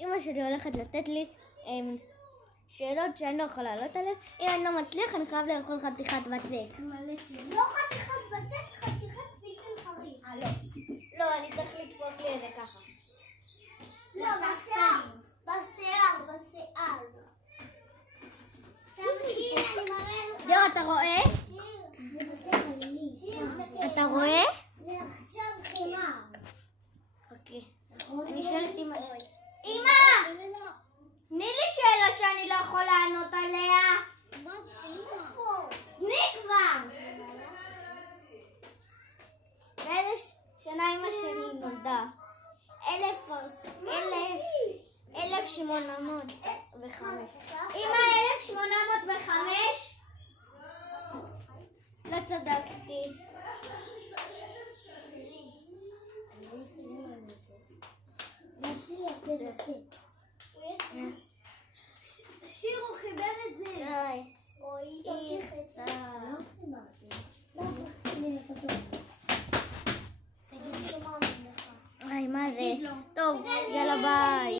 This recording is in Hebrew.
אמא שלי הולכת לתת לי שאלות שאני לא יכולה לעלות עליהן. אם אני לא מצליח, אני חייב לאכול חתיכת בצק. לא חתיכת בצק, חתיכת פלפל חריף. לא, אני צריך לדפוק לי את זה ככה. לא, בשיער. הנה, אני מראה לך. ליאור, אתה רואה? אתה רואה? זה עכשיו חימר. אוקיי. אני שואלת אמא. אמא! תני לי שאלה שאני לא יכול לענות עליה. תני כבר! באיזה שנה אמא שלי נולדה? 1805. אמא, 1805? לא צדקתי. שיר הוא חיבר את זה. די. רועי, תמשיך את זה. לא חיברתי. תגיד לי שמה אני לך. מה זה? טוב, יאללה ביי.